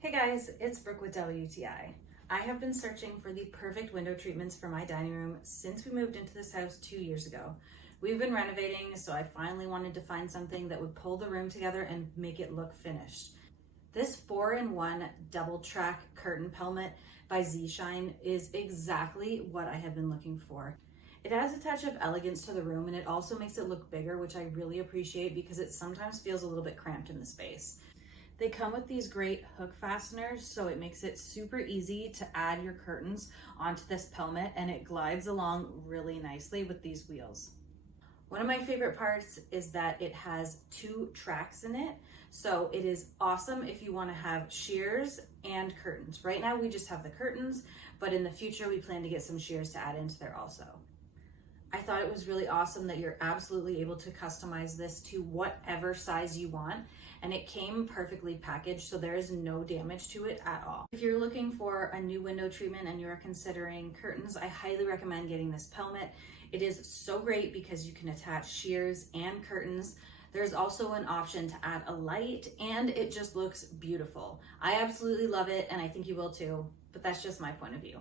Hey guys, it's Brooke with WTI. I have been searching for the perfect window treatments for my dining room since we moved into this house 2 years ago. We've been renovating, so I finally wanted to find something that would pull the room together and make it look finished. This 4-in-1 double track curtain Pelmet by ZSHINE is exactly what I have been looking for. It adds a touch of elegance to the room and it also makes it look bigger, which I really appreciate because it sometimes feels a little bit cramped in the space. They come with these great hook fasteners, so it makes it super easy to add your curtains onto this Pelmet, and it glides along really nicely with these wheels. One of my favorite parts is that it has 2 tracks in it, so it is awesome if you want to have shears and curtains. Right now we just have the curtains, but in the future we plan to get some shears to add into there also. I thought it was really awesome that you're absolutely able to customize this to whatever size you want, and it came perfectly packaged, so there is no damage to it at all. If you're looking for a new window treatment and you're considering curtains, I highly recommend getting this Pelmet. It is so great because you can attach shears and curtains. There's also an option to add a light, and it just looks beautiful. I absolutely love it, and I think you will too, but that's just my point of view.